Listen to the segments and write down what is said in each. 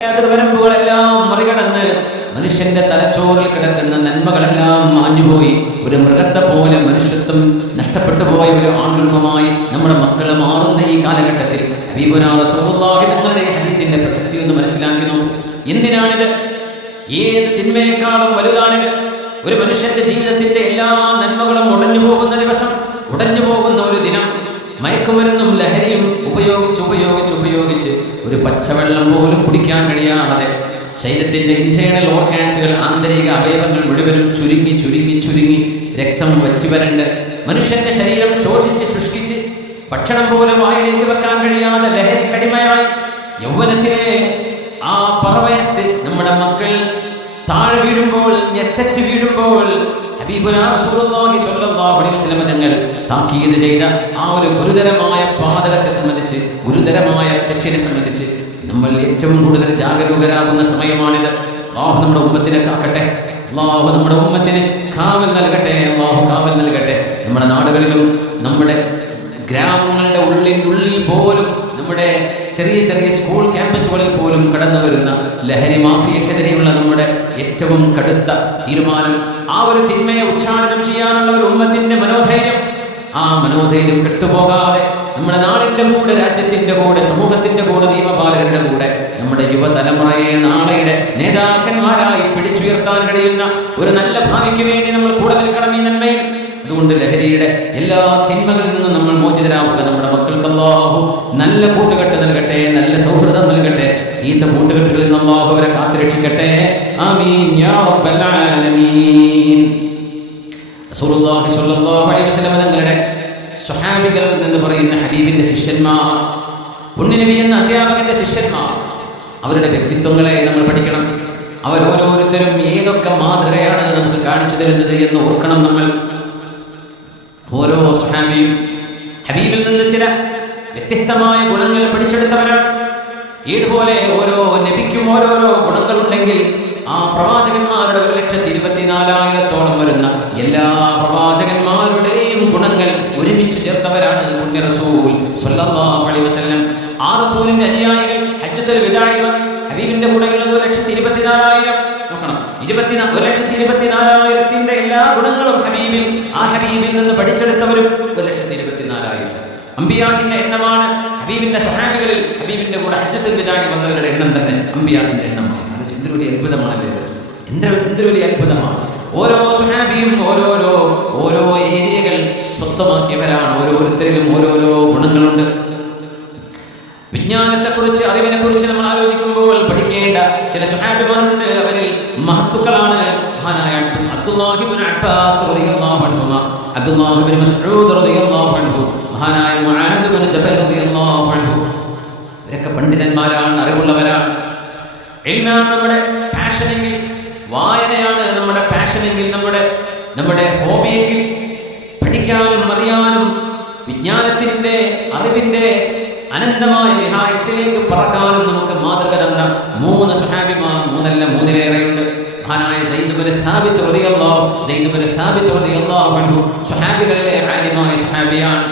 അതിർവരമ്പുകളെല്ലാം മറികടന്ന് മനുഷ്യന്റെ തലച്ചോറിൽ കിടക്കുന്ന നന്മകളെല്ലാം മാഞ്ഞുപോയി ഒരു മൃഗത്തെ പോലെ മനുഷ്യത്വം നഷ്ടപ്പെട്ടു പോയ ഒരു ആൺരൂപമായി നമ്മുടെ മക്കൾ മാറുന്ന ഈ കാലഘട്ടത്തിൽ ഹബീബുനാ റസൂലുള്ളാഹി തങ്ങളുടെ ഹദീസിന്റെ പ്രസക്തി ഒന്ന് മനസ്സിലാക്കി നോക്കൂ. എന്തിനാണിത്? ഏത് തിന്മയെക്കാളും വലുതാണിത്? ഒരു മനുഷ്യന്റെ ജീവിതത്തിന്റെ എല്ലാ നന്മകളും ഉടഞ്ഞു പോകുന്ന ദിവസം, ഉടഞ്ഞു പോകുന്ന ഒരു ദിനം. മയക്കുമരുന്നും ലഹരിയും ഉപയോഗിച്ച് ഒരു പച്ചവെള്ളം പോലും കുടിക്കാൻ കഴിയാതെ ശരീരത്തിന്റെ ഇന്റേണൽ ഓർഗാൻസുകൾ, ആന്തരിക അവയവങ്ങൾ മുഴുവനും ചുരുങ്ങി രക്തം വറ്റിവരണ്ട് മനുഷ്യന്റെ ശരീരം ശോഷിച്ച് ശുഷ്കിച്ച് ഭക്ഷണം പോലും വായിലേക്ക് വെക്കാൻ കഴിയാതെ ലഹരി കടിമയായി യൗവനത്തിലെ ആ പറവയറ്റ് നമ്മുടെ മക്കൾ താഴെ വീഴുമ്പോൾ, ഞെട്ടറ്റ് വീഴുമ്പോൾ ഹബീബുനാ റസൂലുള്ളാഹി സ്വല്ലല്ലാഹു അലൈഹി വസല്ലം തങ്ങൾ താക്കീത് ചെയ്ത ആ ഒരു ഗുരുതരമായ പാതകത്തെ സംബന്ധിച്ച്, ഗുരുതരമായ തെറ്റിനെ സംബന്ധിച്ച് നമ്മൾ ഏറ്റവും കൂടുതൽ ജാഗരൂകരാകുന്ന സമയമാണിത്. അല്ലാഹു നമ്മുടെ ഉമ്മത്തിനെ കാക്കട്ടെ, അല്ലാഹു നമ്മുടെ ഉമ്മത്തിന് കാവൽ നൽകട്ടെ, അല്ലാഹു കാവൽ നൽകട്ടെ. നമ്മുടെ നാടുകളിലും നമ്മുടെ ഗ്രാമങ്ങളുടെ ഉള്ളിൽ പോലും നമ്മുടെ ചെറിയ സ്കൂൾ ക്യാമ്പസുകളിൽ പോലും കടന്നു വരുന്ന ലഹരി മാഫിയക്കെതിരെയുള്ള നമ്മുടെ ഏറ്റവും കടുത്ത തീരുമാനം, ആ ഒരു തിന്മയെ ഉച്ചാടനം ചെയ്യാനുള്ള ഒരു ഉമ്മത്തിന്റെ മനോധൈര്യം, ആ മനോധൈര്യം കെട്ടുപോകാതെ നമ്മുടെ നാടിന്റെ കൂടെ, രാജ്യത്തിന്റെ കൂടെ, സമൂഹത്തിന്റെ കൂടെ, നിയമപാലകരുടെ കൂടെ നമ്മുടെ യുവതലമുറയെ നാളെയുടെ നേതാക്കന്മാരായി പിടിച്ചുയർത്താൻ കഴിയുന്ന ഒരു നല്ല ഭാവിക്ക് വേണ്ടി നമ്മൾ കൂടെ നിൽക്കണം ഈ നന്മയിൽ. അതുകൊണ്ട് ലഹരിയുടെ എല്ലാ തിന്മകളിൽ നിന്നും നമ്മൾ മോചിതരാവുക. നമ്മുടെ മക്കൾക്ക് അല്ലാഹു നല്ല കൂട്ടുകെട്ട് നൽകട്ടെ, നല്ല സൗഹൃദം നൽകട്ടെ, ചീത്ത കൂട്ടുകെട്ടുകളിൽ നിന്ന് അല്ലാഹു അവരെ കാത്തുരക്ഷിക്കട്ടെ. ആമീൻ യാ റബ്ബൽ ആലമീൻ. റസൂലുള്ളാഹി സ്വല്ലല്ലാഹു അലൈഹി വസല്ലം തങ്ങളുടെ സ്വഹാബികൾ എന്ന് പറയുന്ന ഹബീബിന്റെ ശിഷ്യന്മാർ, പുണ്യനബി എന്ന അധ്യാപകന്റെ ശിഷ്യന്മാർ, അവരുടെ വ്യക്തിത്വങ്ങളെ നമ്മൾ പഠിക്കണം. അവരോരോരുത്തരും ഏതൊക്കെ മാതൃകയാണ് നമുക്ക് കാണിച്ചു തരുന്നത് എന്ന് ഓർക്കണം നമ്മൾ. ഓരോ സ്വഹാബിയും ഹബീബിൽ നിന്ന് ചില വ്യത്യസ്തമായ ഗുണങ്ങൾ പഠിച്ചെടുത്തവരാണ്. ഏതുപോലെ ഓരോ നബിക്കും ഓരോരോ ഗുണങ്ങളുണ്ടെങ്കിൽ ആ പ്രവാചകന്മാരുടെ 1,24,000 വരുന്ന എല്ലാ പ്രവാചകന്മാരുടെയും ഗുണങ്ങൾ ഒരുമിച്ച് ചേർത്തവരാണ് പുണ്യ റസൂൽ സ്വല്ലല്ലാഹു അലൈഹി വസല്ലം. ആ റസൂലിന്റെ അനുയായികൾ ഹജ്ജത്തുൽ വിദാഇൽ ഹബീബിന്റെ കൂടെ ഉള്ളത് 1,24,000. നോക്കണം, 1,24,000 എല്ലാ ഗുണങ്ങളും ഹബീബിൽ, ആ ഹബീബിൽ നിന്ന് പഠിച്ചെടുത്തവരും 1,24,000. അംബിയാഹിന്റെ എണ്ണമാണ് ഹബീബിന്റെ സ്വഹാബികളിൽ ഹബീബിന്റെ കൂടെ ഹജ്ജത്തുൽ വിദാഇൽ വന്നവരുടെ എണ്ണം തന്നെ അംബിയാഹിന്റെ എണ്ണമാണ്. എന്തൊരു വലിയ അത്ഭുതമാണല്ലേ, എന്തൊരു വലിയ അത്ഭുതമാണ്. ഓരോ സ്വഹാബിയും ഓരോ ഏരിയകൾ സ്വന്തമാക്കിയവരാണ്. ഓരോരുത്തരിലും ഓരോരോ ഗുണങ്ങളുണ്ട്. വിജ്ഞാനത്തെക്കുറിച്ച്, അറിവിനെക്കുറിച്ച് നമ്മൾ ആലോചിക്കുമ്പോൾ പഠിക്കേണ്ട ചില സ്വഹാബിമാരുണ്ട്. അവരിൽ മഹത്തുക്കളാണ് മഹാനായ അബ്ദുല്ലാഹി ഇബ്നു അബ്ബാസ് റളിയല്ലാഹു അൻഹു, അബ്ദുല്ലാഹി ഇബ്നു മസ്ഊദ് റളിയല്ലാഹു അൻഹു, മഹാനായ മുആദ് ഇബ്നു ജബൽ റളിയല്ലാഹു അൻഹു. ഇവരൊക്കെ പണ്ഡിതന്മാരാണ്, അറിവുള്ളവരാണ്. ഇൽമാണ് നമ്മുടെ പാഷനെങ്കിൽ, വായനയാണ് നമ്മുടെ പാഷനെങ്കിൽ, നമ്മുടെ ഹോബിയെങ്കിൽ, പഠിക്കാനും അറിയാനും വിജ്ഞാനത്തിന്റെ, അറിവിന്റെ അനന്തമായ വിഹായസിലേക്ക് പറക്കാനും നമുക്ക് മാതൃക തന്ന 3 സ്വഹാബിമാർ, 3 മൂന്നിലേറെയുണ്ട്. മഹാനായ സയ്യിദ് ഇബ്നു സാബിത്ത് റളിയല്ലാഹു അൻഹു സ്വഹാബികളിലെ ആലിമായ സ്വഹാബിയാണ്.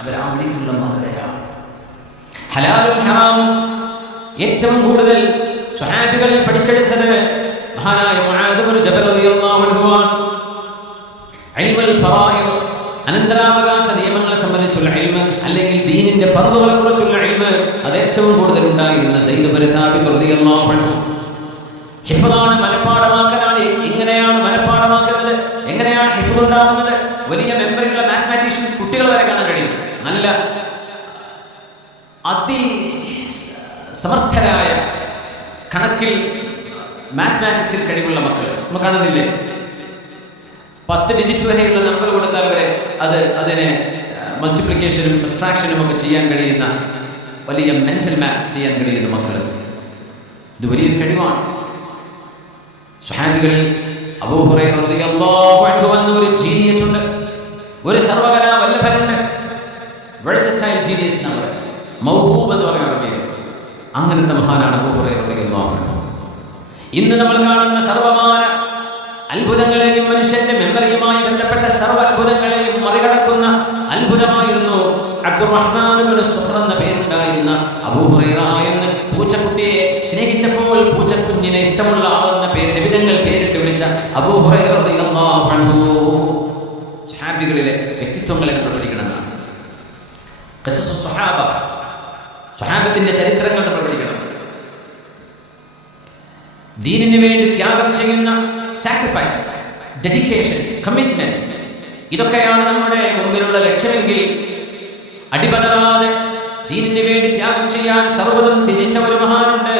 അവർ ആ വഴിക്കുള്ള മാതൃകയാണ്. ഹലാലും ഹറാമും ഏറ്റവും കൂടുതൽ സ്വഹാബികളിൽ പഠിച്ചെടുത്തത് മഹാനായ മുആദ് ഇബ്നു ജബൽ റളിയല്ലാഹു അൻഹു ആണ്. ഇൽമുൽ ഫറായിദ്, അനന്തരാവകാശ നിയമങ്ങളെ സംബന്ധിച്ചുള്ള ഇൽമ്, അല്ലെങ്കിൽ ദീനിന്റെ ഫർളുകളെ കുറിച്ചുള്ള ഇൽമ്, അത് ഏറ്റവും കൂടുതൽ ഉണ്ടായിരുന്ന സയ്യിദ് ഇബ്നു സാബിത്ത് റളിയല്ലാഹു അൻഹു. ഹിഫ്ളാണ്, മനഃപ്പാഠമാക്കലാണ്. എങ്ങനെയാണ് മനഃപ്പാഠമാക്കുന്നത്? എങ്ങനെയാണ് ഹിഫ്ള് ഉണ്ടാവുന്നത്? വലിയ മെമ്മറിയുള്ള മാത്തമാറ്റീഷ്യൻസ് കുട്ടികൾ വരെ കാണാൻ കഴിയും. നല്ല സമർത്ഥരായ കണക്കിൽ, മാത്തമാറ്റിക്സിൽ കഴിവുള്ള മക്കൾ നമ്മൾ കാണുന്നില്ലേ? 10 ഡിജിറ്റ് വരെയുള്ള നമ്പർ കൊടുത്താൽ വരെ അതിനെ മൾട്ടിപ്ലിക്കേഷനും സബ്ട്രാക്ഷനും ഒക്കെ ചെയ്യാൻ കഴിയുന്ന, വലിയ മെന്റൽ മാത്സ് ചെയ്യാൻ കഴിയുന്ന മക്കൾ. ഇത് വലിയൊരു കഴിവാണ്. സ്വഹാബികളിൽ അബൂ ഹുറൈറ റളിയല്ലാഹു അൻഹു എന്ന ഒരു ജീനിയസ് ഉണ്ട്, ഒരു സർവകലാ വല്ലഭനുണ്ട്. വെഴ്സറ്റൈൽ ജീനിയസ് എന്നാണ്, മൗഹൂബ് എന്ന് പറയുന്ന പേര്. അങ്ങനത്തെ മഹാനാണ് അബൂ ഹുറൈറ റളിയല്ലാഹു അൻഹു. ഇന്ന് നമ്മൾ കാണുന്ന സർവമാന അത്ഭുതങ്ങളെയും മനുഷ്യന്റെ മെമ്മറിയുമായി ബന്ധപ്പെട്ട സർവ്വ അത്ഭുതങ്ങളെയും മറികടക്കുന്ന അത്ഭുതമായിരുന്നു അബ്ദുറഹ്മാൻ ഇബ്നു സഖർ എന്ന പേരുണ്ടായിരുന്ന അബൂ ഹുറൈറ എന്ന പൂച്ചക്കുട്ടിയെ സ്നേഹിച്ചപ്പോൾ പൂച്ചക്കുഞ്ഞിനെ ഇഷ്ടമുള്ള ആളെന്ന പേര് നബി തങ്ങൾ പേരിട്ട് വിളിച്ച അബൂ ഹുറൈറ റളിയല്ലാഹു അൻഹു. സ്വഹാബികളിലെ വ്യക്തിത്വങ്ങളെ നമ്മൾ പഠിക്കണമെന്നാണ്. ഖസസു സ്വഹാബ, സ്വഹാബത്തിന്റെ ചരിത്രങ്ങൾ നമ്മൾ പഠിക്കണം. ദീനിന് വേണ്ടി ത്യാഗം ചെയ്യുന്ന സാക്രിഫൈസ്, ഡെഡിക്കേഷൻ, കമ്മിറ്റ്മെന്റ്, ഇതൊക്കെയാണ് നമ്മുടെ മുമ്പിലുള്ള ലക്ഷ്യമെങ്കിൽ അടിപതറാതെ ദീനിന് വേണ്ടി ത്യാഗം ചെയ്യാൻ സർവ്വതും ത്യജിച്ച ഒരു മഹാനുണ്ട്.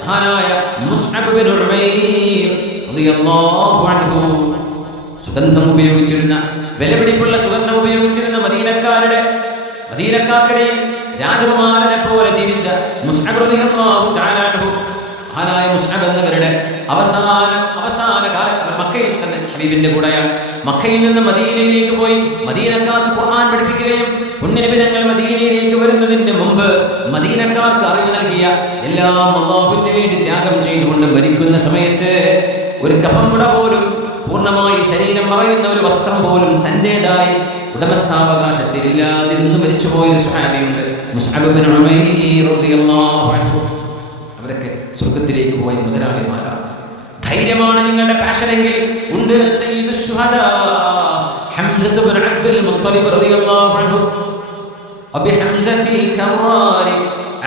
മഹാനായ മുസ്അബ് ബിൻ ഉമൈർ റളിയല്ലാഹു അൻഹു. സുഗന്ധം ഉപയോഗിച്ചിരുന്ന, വിലപിടിപ്പുള്ള സുഗന്ധം ഉപയോഗിച്ചിരുന്ന മദീനക്കാർക്കിടയിൽ രാജകുമാരനെ പോലെ ജീവിച്ച മുസ്അബ് റളിയല്ലാഹു തആല അൻഹു. മഹാനായ മുസ്അബ് എന്നവരുടെ അവസാന കാലത്ത് മക്കയിൽ തന്നെ ഹബീബിന്റെ കൂടെയാണ്. മക്കയിൽ നിന്ന് മദീനയിലേക്ക് പോയി മദീനക്കാർക്ക് ഖുർആൻ പഠിപ്പിക്കുകയും പുണ്യനബി തങ്ങൾ മദീനയിലേക്ക് വരുന്നതിന് മുമ്പ് മദീനക്കാർക്ക് അറിവ് നൽകിയ എല്ലാം അല്ലാഹുവിന് വേണ്ടി ത്യാഗം ചെയ്തുകൊണ്ട് മരിക്കുന്ന സമയത്ത് ഒരു കഫംകുട പോലും, പൂർണ്ണമായി ശരീരം മറയുന്ന ഒരു വസ്ത്രം പോലും തന്റേതായി ഉടമസ്ഥാവകാശത്തിലില്ലാതിരുന്ന് മരിച്ചുപോയൊരു സ്വഹാബിയുണ്ട്, മുസ്അബ് ബിൻ ഉമൈർ റളിയല്ലാഹു അൻഹു. അവരൊക്കെ സ്വർഗത്തിലേക്ക് പോയ മുതലാളിമാരാണ്. ധൈര്യമാണ് നിങ്ങളുടെ പാഷനെങ്കിൽ ഉണ്ട് സയ്യിദു ശുഹദാ ഹംസത്ത് ബിൻ അബ്ദുൽ മുത്തലിബ് റളിയല്ലാഹു അൻഹു. അബി ഹംസത്തിൽ കറാരി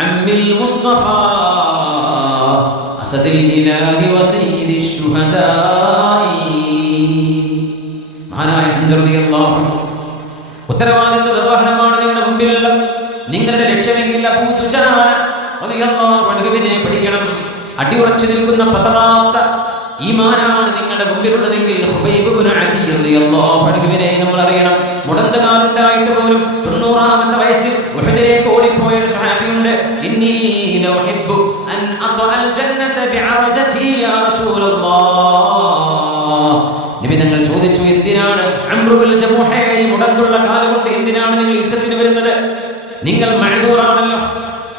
അമ്മിൽ മുസ്തഫാ അസദിൽ ഇലാഹി വസയ്യിദി ശുഹദാ. മഹാനായ ഹംസ റളിയല്ലാഹു അൻഹു. ഉത്തരവാദിത്വ നിർവഹണമാണ് നിങ്ങളുടെ മുമ്പിലുള്ള നിങ്ങളുടെ ലക്ഷ്യമെങ്കിൽ അബൂ ദുജാന റളിയല്ലാഹു അൻഹുവിനെ പഠിക്കണം. അടിയുറച്ചു നിൽക്കുന്ന പതറാത്ത ഈമാനാണ് നിങ്ങളുടെ മുമ്പിലുള്ളതെങ്കിൽ ഹുബൈബ് ഇബ്നു അദി റളിയല്ലാഹു അൻഹുവിനെ നമ്മൾ അറിയണം. മുടന്തകാലുണ്ടായിട്ട് പോലും 90ാമത്തെ വയസ്സിൽ ഉഹദിലേക്ക് ഓടിപ്പോയ ഒരു സ്വഹാബിയുണ്ട്. ഇന്നി ലഉഹിബ്ബു അൻ അത്അൽ ജന്നത ബിഅറജതി യാ റസൂലല്ലാഹ്. നബി തങ്ങൾ ചോദിച്ചു, എന്തിനാണ് അംറു ബിൽ ജമുഹ മുടന്തുള്ള കാലുകൊണ്ട് എന്തിനാണ് നിങ്ങൾ യുദ്ധത്തിന് വരുന്നത്? നിങ്ങൾ മഅ്ദൂറാണല്ലോ,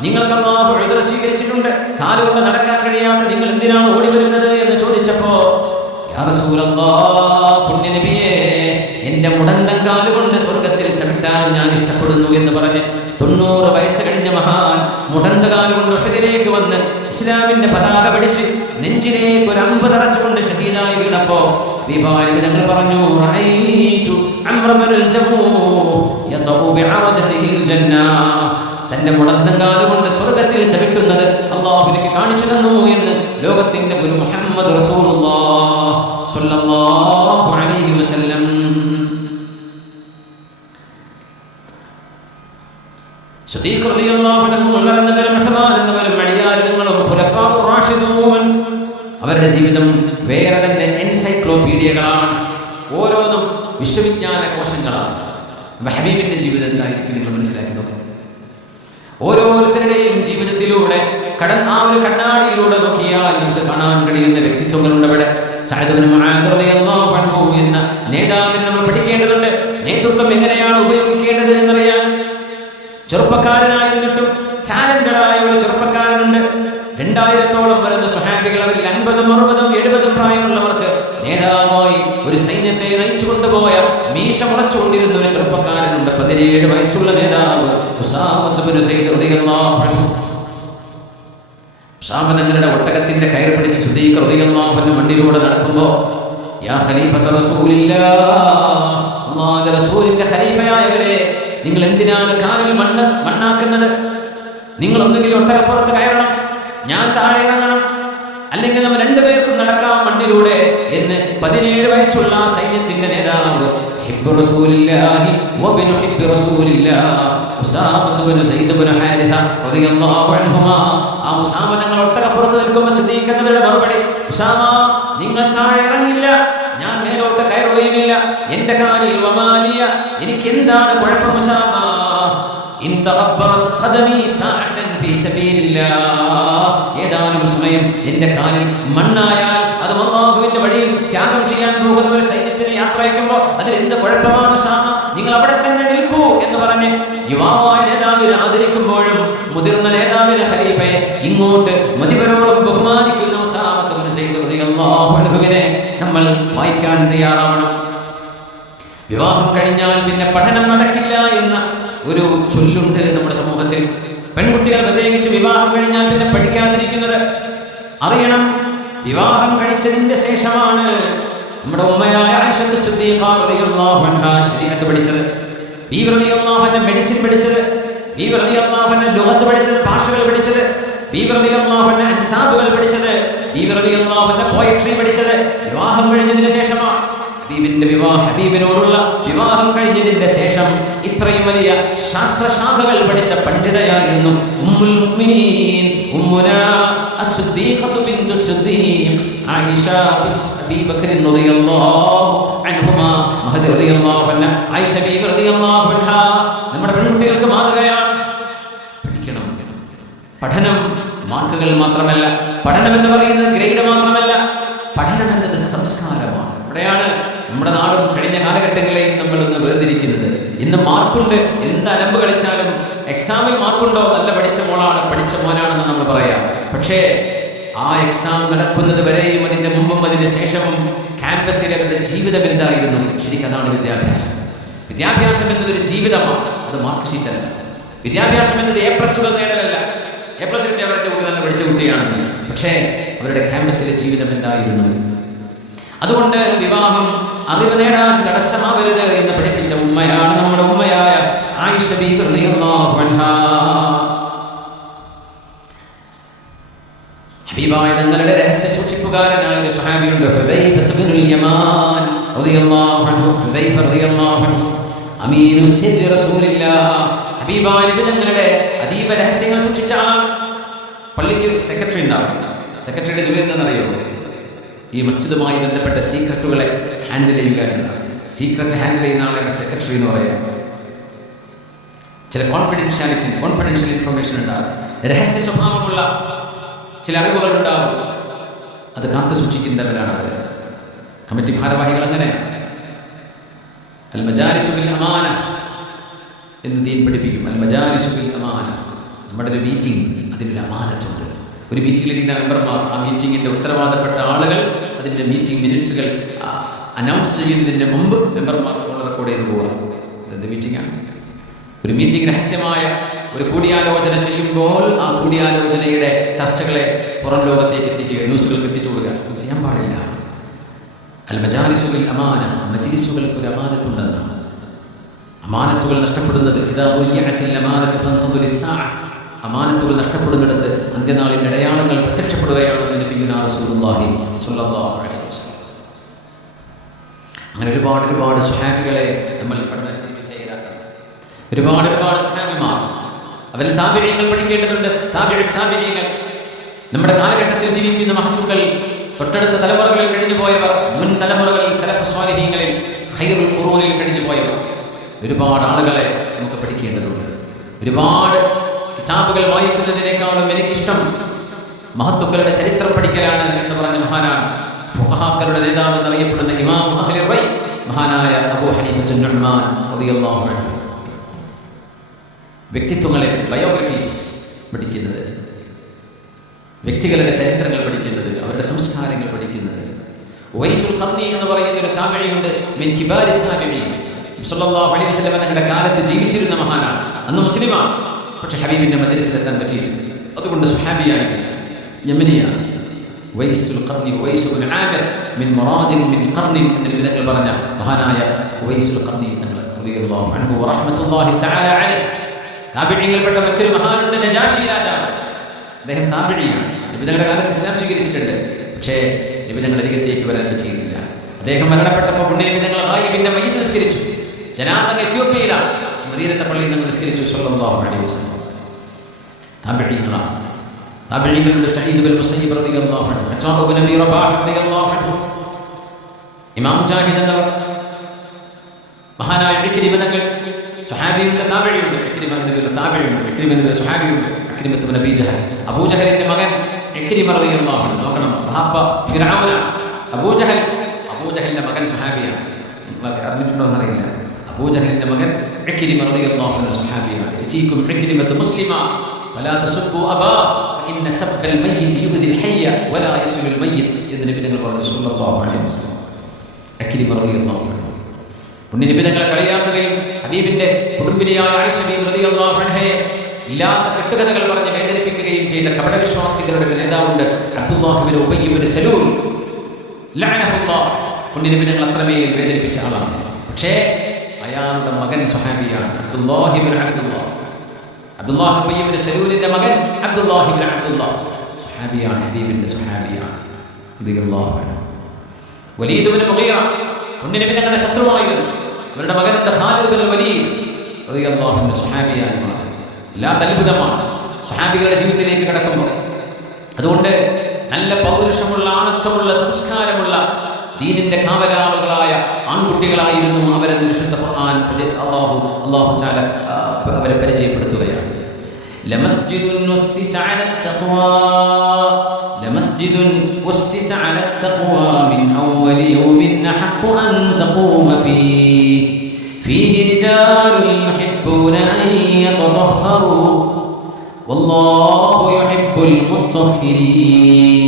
നിങ്ങൾക്ക് അല്ലാഹു ഉദ്ർ സ്വീകരിച്ചിട്ടുണ്ട്. കാലുകൊണ്ട് നടക്കാൻ കഴിയാത്ത നിങ്ങൾ എന്തിനാണ് ഓടി വരുന്നത് എന്ന് ചോദിച്ചപ്പോ, യാ റസൂലല്ലാഹ്, പുണ്യ നബിയേ, എന്റെ മുടന്തം കാലുകൊണ്ട് സ്വർഗത്തിൽ ചവിട്ടാൻ ഞാൻ ഇഷ്ടപ്പെടുന്നു എന്ന് പറഞ്ഞ് 90 വയസ്സ് കഴിഞ്ഞ മഹാൻ മുടന്ത കാലുകൊണ്ട് ഉഹദിലേക്ക് വന്ന് ഇസ്ലാമിന്റെ പതാക പിടിച്ച് നെഞ്ചിലേക്ക് ഒരു അമ്പ് തറച്ചുകൊണ്ട് ഷഹീദായി വീണപ്പോ നബി തങ്ങൾ പറഞ്ഞു, റഅയ്തു അംറ ബിൽ ജമൂഹ് യതഉ ബിഅറജതിഹിൽ ജന്ന. തന്റെ മുടന്തങ്കാല് കൊണ്ട് സ്വർഗത്തിൽ ചവിട്ടുന്നത് അല്ലാഹു എനിക്ക് കാണിച്ചു തന്നു എന്ന് ലോകത്തിന്റെ ഗുരു മുഹമ്മദ് റസൂലുള്ളാഹി സ്വല്ലല്ലാഹു അലൈഹി വസല്ലം. സിദ്ദീഖ് റളിയല്ലാഹു അൻഹു, ഉമർ എന്നവരും ഉസ്മാൻ എന്നവരും അടിയാരുകളും ഖുലഫാഉർ റാഷിദൂൻ, അവരുടെ ജീവിതം വേറെ തന്നെ എൻസൈക്ലോപീഡിയകളാണ്. ഓരോന്നും വിശ്വവിജ്ഞാന കോശങ്ങളാണ്. ഹബീബിന്റെ ജീവിതത്തിലായിരിക്കും നിങ്ങൾ മനസ്സിലാക്കുന്നത്. ഓരോരുത്തരുടെയും ജീവിതത്തിലൂടെ ആ ഒരു കണ്ണാടിയിലൂടെ നോക്കിയാൽ നമുക്ക് കാണാൻ കഴിയുന്ന വ്യക്തിത്വങ്ങളുണ്ട് അവിടെ. സഅദ് ഇബ്നു മുആദ് റളിയല്ലാഹു അൻഹു എന്ന നേതാവിനെ നമ്മൾ പഠിക്കേണ്ടതുണ്ട്. നേതൃത്വം എങ്ങനെയാണ് ഉപയോഗിക്കേണ്ടത് എന്നറിയാൻ. ചെറുപ്പക്കാരനായിരുന്നിട്ടും ചാലഞ്ചറായ ഒരു ചെറുപ്പക്കാരനുണ്ട്. 2000-ഓളം വരുന്ന സ്വഹാബികൾ, അവരിൽ 50, 60, 70 പ്രായമുള്ളവർക്ക് നേതാവായി ഒരു സൈന്യത്തെ നയിച്ചു കൊണ്ടുപോയ മീശ മുളച്ചുകൊണ്ടിരുന്ന ഒരു ചെറുപ്പക്കാരനുണ്ട്. 17 വയസ്സുള്ള നേതാവ് ഉസാമത്ത് ബിൻ സയ്യിദ് റളിയല്ലാഹു അൻഹു. ഉസാമ തങ്ങളുടെ ഒട്ടകത്തിന്റെ കയർ പിടിച്ച് സിദ്ദീഖ് റളിയല്ലാഹു അൻഹു മണ്ണിലൂടെ നടക്കുമ്പോൾ, യാ ഖലീഫത റസൂലില്ലാഹ്, അല്ലാഹുവിന്റെ റസൂലിന്റെ ഖലീഫയായവരെ, നിങ്ങൾ എന്തിനാണ് കാലിൽ മണ്ണാക്കുന്നത്? നിങ്ങൾ ഒന്നുകിൽ ഒട്ടകപ്പുറത്ത് കയറണം, ഞാൻ താഴെ ഇറങ്ങണം, അല്ലെങ്കിൽ നമ്മൾ രണ്ടുപേർക്കും നടക്കാം മണ്ണിലൂടെ എന്ന് 17 വയസ്സുള്ള സൈന്യത്തിന്റെ നേതാവ് ഹിബ്ബു റസൂലില്ലാഹി വബിനു ഹിബ്ബി റസൂലില്ലാഹ് ഉസാമത്ത് ബിൻ സയ്യിദ് ബിൻ ഹാരിഥ റളിയല്ലാഹു അൻഹുമാ. ആ ഉസാമ തങ്ങൾ ഒട്ടകപ്പുറത്ത് നിൽക്കുമ്പോൾ സിദ്ദീഖ് എന്നവരുടെ മറുപടി, ഉസാമ, നിങ്ങൾ താഴെ ഇറങ്ങില്ല, ഞാൻ മേലോട്ട് കയറുകയുമില്ല. എന്റെ കാലിൽ വമാലിയ, എനിക്ക് എന്താണ് കുഴപ്പം ഉസാമ? ഏതാനും സമയം എന്റെ കാലിൽ മണ്ണായാൽ അത് അല്ലാഹുവിന്റെ വഴിയിൽ ത്യാഗം ചെയ്യാൻ പോകുന്ന ഒരു സൈന്യത്തിന് യാത്ര അയക്കുമ്പോൾ അതിൽ എന്ത് കുഴപ്പമാണ് ഉസാമ? നിങ്ങൾ അവിടെ തന്നെ നിൽക്കൂ എന്ന് പറഞ്ഞ് യുവാവായ നേതാവിനെ ആദരിക്കുമ്പോഴും മുതിർന്ന നേതാവിനെ ഖലീഫയെ ഇങ്ങോട്ട് മതിവരോളം ബഹുമാനിക്കുന്ന ഉസാമത്ത് ബിൻ സയ്യിദ് റളിയല്ലാഹു അൻഹുവിനെ നമ്മൾ വായിക്കാൻ തയ്യാറാവണം. വിവാഹം കഴിഞ്ഞാൽ പിന്നെ പഠനം നടക്കില്ല എന്ന ഒരു ചൊല്ലുണ്ട് നമ്മുടെ സമൂഹത്തിൽ. പെൺകുട്ടികൾ പ്രത്യേകിച്ച് വിവാഹം കഴിഞ്ഞാൽ പിന്നെ പഠിക്കാതിരിക്കുന്നത് അറിയണം, വിവാഹം കഴിച്ചതിന്റെ ശേഷമാണ് നമ്മുടെ ഉമ്മയായ ആയിഷ സിദ്ദീഖ റളിയല്ലാഹു അൻഹാ ശരീഅത്ത് പഠിച്ചത്, ബീവി റളിയല്ലാഹു അൻഹ മെഡിസിൻ പഠിച്ചത്, ബീവി റളിയല്ലാഹു അൻഹ ലുഗത്ത് പഠിച്ചത്, ഭാഷകൾ പഠിച്ചത്, ബീവി റളിയല്ലാഹു അൻഹ അൻസാബുകൾ പഠിച്ചത്, ബീവി റളിയല്ലാഹു അൻഹ പോയട്രി പഠിച്ചത് വിവാഹം കഴിഞ്ഞതിന് ശേഷമാണ്. ഹബീബിനോടുള്ള വിവാഹം കഴിഞ്ഞതിന്റെ ശേഷം ഇത്രയും വലിയ ശാസ്ത്രശാഖകൾ പഠിച്ച പണ്ഡിതയായിരുന്നു ഉമ്മുൽ മുഅ്മിനീൻ ഉമ്മുനാ അസ്ദിഖത്തു ബിൻതു സിദ്ദീഖ് ആയിഷ ബിൻത് അബീ ബക്കർ റളിയല്ലാഹു അൻഹുമാ മഹദി റളിയല്ലാഹു അൻഹ ആയിഷ ബീവി റളിയല്ലാഹു അൻഹാ നമ്മുടെ പെൺകുട്ടികൾക്ക് മാതൃകയാണ്. പഠിക്കണം. പഠനം മാർക്കുകൾ മാത്രമല്ല, പഠനം എന്ന് പറയുന്നത് ഗ്രേഡ് മാത്രമല്ല, പഠനം എന്നത് സംസ്കാരമാണ്. അവിടെയാണ് നമ്മുടെ നാടും കഴിഞ്ഞ കാലഘട്ടങ്ങളെയും നമ്മളൊന്ന് വേർതിരിക്കുന്നത്. ഇന്ന് മാർക്കുണ്ട്, എന്ത് അലമ്പ് കളിച്ചാലും എക്സാമിൽ മാർക്കുണ്ടോ, നല്ല പഠിച്ച മോളാണ്, പഠിച്ച മോനാണെന്ന് നമ്മൾ പറയാം. പക്ഷേ ആ എക്സാം നടക്കുന്നത് വരെയും അതിന്റെ മുമ്പും അതിന് ശേഷവും ക്യാമ്പസിലെ ജീവിതം എന്തായിരുന്നു? ശരിക്കും അതാണ് വിദ്യാഭ്യാസം. വിദ്യാഭ്യാസം എന്നതൊരു ജീവിതമാണ്, അത് മാർക്ക് ഷീറ്റ് അല്ല. വിദ്യാഭ്യാസം എന്നത് A+കൾ നേടലല്ല. A+ കിട്ടിയ അവരുടെ കൂടെ നല്ല പഠിച്ച കുട്ടിയാണെന്ന്, പക്ഷേ അവരുടെ ക്യാമ്പസിലെ ജീവിതം എന്തായിരുന്നു? അതുകൊണ്ട് വിവാഹം അറിവ് നേടാൻ തടസ്സമാവരുത് എന്ന് പഠിപ്പിച്ച ഉമ്മയാണ് നമ്മുടെ ഉമ്മയായ ആയിഷ ബീവി റളിയല്ലാഹു അൻഹാ. ഹബീബായ തങ്ങളുടെ രഹസ്യ സൂക്ഷിപ്പുകാരനായ ഒരു സ്വഹാബിയുണ്ട്, ഹുദൈഫ ഇബ്നുൽ യമാൻ റളിയല്ലാഹു അൻഹു. ഹുദൈഫ റളിയല്ലാഹു അൻഹു അമീനു സിർരി റസൂലില്ലാഹ്. ഹബീബായ നബി തങ്ങളുടെ അതീവ രഹസ്യങ്ങൾ സൂക്ഷിച്ച ആളാണ്. പള്ളിക്ക് സെക്രട്ടറി ഉണ്ടാവും. സെക്രട്ടറിയുടെ ജോലി എന്താണെന്നറിയോ? ഈ മസ്ജിദുമായി ബന്ധപ്പെട്ട സീക്രട്ടുകളെ ഹാൻഡിൽ ചെയ്യുക എന്നതാണ്. സീക്രട്ട് ഹാൻഡിൽ ചെയ്യുന്ന ആളാണ് സെക്രട്ടറി എന്ന് പറയാം. ചില കോൺഫിഡൻഷ്യൽ ഇൻഫർമേഷൻ ഉണ്ടാകും, രഹസ്യ സ്വഭാവമുള്ള ചില അറിവുകൾ ഉണ്ടാകും, അത് കാത്തു സൂക്ഷിക്കുന്നവരാണ് അവർ. കമ്മിറ്റി ഭാരവാഹികൾ അങ്ങനെ അൽ മജാലിസു ബിൽ അമാന എന്ന് ദീൻ പഠിപ്പിക്കും. അൽ മജാലിസു ബിൽ അമാന, നമ്മുടെ ഒരു മീറ്റിംഗ്, അതിലൊരു അമാനത്തുണ്ട്. ഒരു മീറ്റിംഗിലിരിക്കുന്ന മെമ്പർമാർ, ആ മീറ്റിംഗിന്റെ ഉത്തരവാദപ്പെട്ട ആളുകൾ അതിന്റെ മീറ്റിംഗ് മിനിറ്റ്സുകൾ അനൗൺസ് ചെയ്യുന്നതിന്റെ മുമ്പ് മെമ്പർമാർ ഫോൺ റെക്കോർഡ് ചെയ്ത് പോവുക. അതെന്ത് മീറ്റിംഗാണ്? ഒരു മീറ്റിംഗ് രഹസ്യമായ ഒരു കൂടിയാലോചന ചെയ്യുമ്പോൾ ആ കൂടിയാലോചനയുടെ ചർച്ചകളെ പുറം ലോകത്തേക്ക് എത്തിക്കുക, ന്യൂസുകൾക്ക് എത്തിച്ചു കൊടുക്കുക ചെയ്യാൻ പാടില്ല. അൽ മജാലിസു ബിൽ അമാന, മജ്ലിസുകൾക്ക് ഒരു അമാനത്തുണ്ടെന്നാണ്. അമാനത്തുകൾ നഷ്ടപ്പെടുന്നത് അമാനത്തുകൾ നഷ്ടപ്പെടുന്നിടത്ത് അന്ത്യനാളിന്റെ അടയാളങ്ങൾ പ്രത്യക്ഷപ്പെടുകയാണെന്ന് നബിയുനാ റസൂലുള്ളാഹി സ്വല്ലല്ലാഹു അലൈഹി വസല്ലം. അങ്ങനെ ഒരുപാട് സ്വഹാബികളെ നമ്മൾ പഠനത്തിൽ വിധേയരാക്കണം. ഒരുപാട് സ്വഹാബിമാർ, അതിൽ താബിഈങ്ങൾ പഠിക്കേണ്ടതുണ്ട്. താബിഈങ്ങൾ നമ്മുടെ കാലഘട്ടത്തിൽ ജീവിക്കുന്ന മഹത്തുക്കൾ, തൊട്ടടുത്ത തലമുറകളിൽ കഴിഞ്ഞു പോയവർ, മുൻ തലമുറകളിൽ സലഫ് സ്വാലിഹീങ്ങളിൽ ഖൈറുൽ ഖുറൂനിൽ കഴിഞ്ഞു പോയവർ, ഒരുപാട് ആളുകളെ നമുക്ക് പഠിക്കേണ്ടതുണ്ട്. ഒരുപാട് കിതാബുകൾ വായിക്കുന്നതിനേക്കാളും എനിക്കിഷ്ടം മഹത്തുക്കളുടെ ചരിത്രം പഠിക്കലാണ് എന്ന് പറഞ്ഞ മഹാനാണ് ഫുഖഹാക്കളുടെ നേതാവ് എന്നറിയപ്പെടുന്ന ഇമാം അഹ്ലുർ റഅയ് മഹാനായ അബൂ ഹനീഫത്തുൻ നുഅ്മാൻ റളിയല്ലാഹു അൻഹു. വ്യക്തിത്വങ്ങളെ, ബയോഗ്രഫീസ് പഠിക്കുന്നത്, വ്യക്തികളുടെ ചരിത്രങ്ങൾ പഠിക്കുന്നത്, അവരുടെ സംസ്കാരങ്ങൾ പഠിക്കുന്നത്. ഉവൈസുൽ ഖർനി എന്ന് പറയുന്ന ഒരു താബിഈയുണ്ട്, മിൻ കിബാരി താബിഈൻ. സല്ലല്ലാഹു അലൈഹി വസല്ലം തങ്ങളുടെ കാലത്ത് ജീവിച്ചിരുന്ന മഹാനാണ്. അന്ന് മുസ്ലിമാണ്, പക്ഷെ ഹബീബിന്റെ മജ്ലിസിലെത്താൻ പറ്റിയിട്ടില്ല. അതുകൊണ്ട് സുഹാബിയായി യമനിയാണ്. ഉവൈസുൽ ഖർനി, ഉവൈസ് ഇബ്നു ആമിർ മിൻ മുറാദിൻ മിൻ ഖർനിൻ എന്ന് വിദഗ്ധർ പറഞ്ഞ മഹാനായ ഉവൈസുൽ ഖർനി റളിയല്ലാഹു അൻഹു വറഹ്മത്തുള്ളാഹി തആല അലൈഹി. താബിഈങ്ങളിൽപ്പെട്ട മറ്റൊരു മഹാനുണ്ട്, നജാഷി രാജാവ്. അദ്ദേഹം താബിഈയാണ്. നബിതങ്ങളുടെ കാലത്ത് ഇസ്ലാം സ്വീകരിച്ചിട്ടുണ്ട്, പക്ഷേ നബിതങ്ങളുടെ അരികത്തേക്ക് വരാൻ പറ്റിയിട്ടില്ല. അദ്ദേഹം മരണപ്പെട്ടപ്പോൾ പുണ്യ നബിതങ്ങൾ ഗായിബിന്റെ മയ്യിത്ത് നിസ്കരിച്ചു. ജനാസ എത്യോപ്യയിലാണ്, മദീനത്തെ പള്ളിയിൽ നിന്ന് നിസ്കരിച്ചു സ്വല്ലല്ലാഹു അലൈഹി വസല്ലം. താബിഈങ്ങളാണ്. താബിഈകളുടെ സഈദ് ബിൻ മുസയ്യിബ് റളിയല്ലാഹു അൻഹു, അതാ ഇബ്നു നബി റബാഹ് റളിയല്ലാഹു അൻഹു, ഇമാം മുജാഹിദ് എന്നവർ, മഹാനായ ഇക്രിമ തങ്ങൾ, സ്വഹാബിയുടെ താബിഈയുണ്ട്. ഇക്രിമ എന്നവരുടെ താബിഈയുണ്ട്, ഇക്രിമ എന്നവരുടെ സ്വഹാബിയുണ്ട്. ഇക്രിമ ഇബ്നു അബീ ജഹൽ, അബൂജഹലിന്റെ മകൻ ഇക്രിമ റളിയല്ലാഹു അൻഹു. നോക്കണം, ബാപ്പ ഫിർഔന, അബൂജഹലിന്റെ മകൻ സ്വഹാബിയാണ്. നിങ്ങൾ അറിഞ്ഞിട്ടുണ്ടോ എന്നറിയില്ല. അബൂജഹലിന്റെ മകൻ ഇക്രിമ റളിയല്ലാഹു അൻഹു സ്വഹാബിയാണ്. യതീകും ഇക്രിമതു മുസ്ലിമ വലാ തസുബ്ബു അബാ ഫഇന്ന സബ്ബൽ മയ്യിത് യുദ്ദിൽ ഹയ്യ വലാ യസ്ലുൽ മയ്യിത് എന്ന് നബി തങ്ങൾ പറഞ്ഞു സ്വല്ലല്ലാഹു അലൈഹി വസല്ലം. ഇക്രിമ റളിയല്ലാഹു അൻഹു പുണ്യ നബി തങ്ങളെ കളിയാക്കുകയും ഹബീബിന്റെ കുടുംബിനിയായ ആയിഷ ബീവി റളിയല്ലാഹു അൻഹയെ ഇല്ലാത്ത കെട്ടുകഥകൾ പറഞ്ഞ് വേദനിപ്പിക്കുകയും ചെയ്ത കപടവിശ്വാസികളുടെ നേതാവുണ്ട് അബ്ദുല്ലാഹ് ഇബ്നു ഉബയ്യ് ഇബ്നു സലൂൽ ലഅനഹുല്ലാഹ്. പുണ്യനബി തങ്ങൾ അത്രമേൽ വേദനിപ്പിച്ച ആളാണ്. പക്ഷേ അയാളുടെ മകൻ സ്വഹാബിയാണ് അബ്ദുല്ലാഹ് ഇബ്നു അബ്ദുല്ലാഹ്. അബ്ദുല്ലാഹ് ഇബ്നു ഉബയ്യ് ഇബ്നു സലൂലിന്റെ മകൻ അബ്ദുല്ലാഹ് ഇബ്നു അബ്ദുല്ലാഹ് സ്വഹാബിയാണ്, ഹബീബിന്റെ സ്വഹാബിയാണ് റളിയല്ലാഹു അൻഹു. വലീദ് ഇബ്നു മുഗീറ പുണ്യനബി തങ്ങളുടെ ശത്രുവായിരുന്നു. അവരുടെ മകനുണ്ട് ഖാലിദ് ഇബ്നുൽ വലീദ് റളിയല്ലാഹു അൻഹു സ്വഹാബിയായി മാറി. വല്ലാത്ത അത്ഭുതമാണ് സ്വഹാബികളുടെ ജീവിതത്തിലേക്ക് കടക്കുമ്പോൾ. അതുകൊണ്ട് നല്ല പൗരുഷമുള്ള ആണച്ചമുള്ള സംസ്കാരമുള്ള ദീനിന്റെ കാവലാളുകളായ ആൺകുട്ടികളായിരുന്നു അവരെന്ന് വിശുദ്ധ ഖുർആൻ അല്ലാഹു തആല അവരെ പരിചയപ്പെടുത്തുകയാണ്. ലമസ്ജിദുൻ ഉസ്സിസ അല തഖ്വാ മിൻ അവ്വലി യൗമിൻ അഹഖു അൻ തഖൂമ ഫീഹി റിജാലുൻ യുഹിബ്ബൂന അൻ യതطهറൂ വല്ലാഹു യുഹിബ്ബുൽ മുത്തഹിരീൻ.